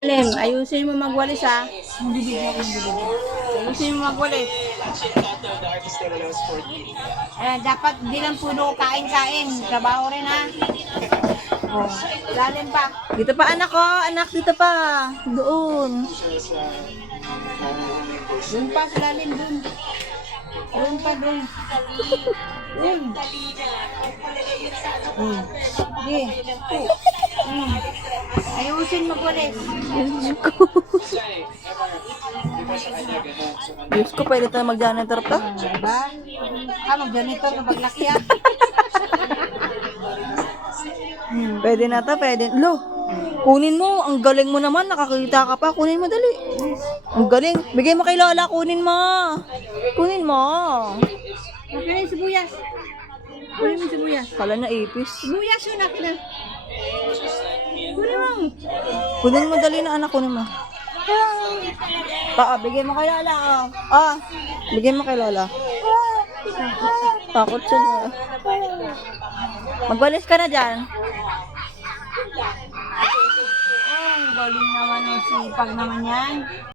Lem, ayusin mo magwalis ha. Ayusin mo magwalis. Dapat di lang puno kain-kain. Trabaho rin ha. Oh, lalim pa. Dito pa anak ko, anak dito pa. Doon. Doon pa sa lalim doon. Doon pa doon. Doon. Sige. Ayusin mo walis. Diyos ko, pwede tayo mag-janitor to? Diba? Mag-janitor na paglaki ah. Pwede na to, pwede. Lo, kunin mo. Ang galing mo naman. Nakakita ka pa. Kunin mo dali. Ang galing. Bigay mo kay Lola. Kunin mo. Kunin mo. Kunin yung sibuyas. Kunin mo yung sibuyas. Kala na ipis. Sibuyas yun. Akin na. Kunin mo. Kunin mo dali na anak. Kunin mo. Bigay mo kay Lola. Bigay mo kay Lola. Takot siya. Magwalis ka na dyan. Ang galing naman. Sipag naman yan.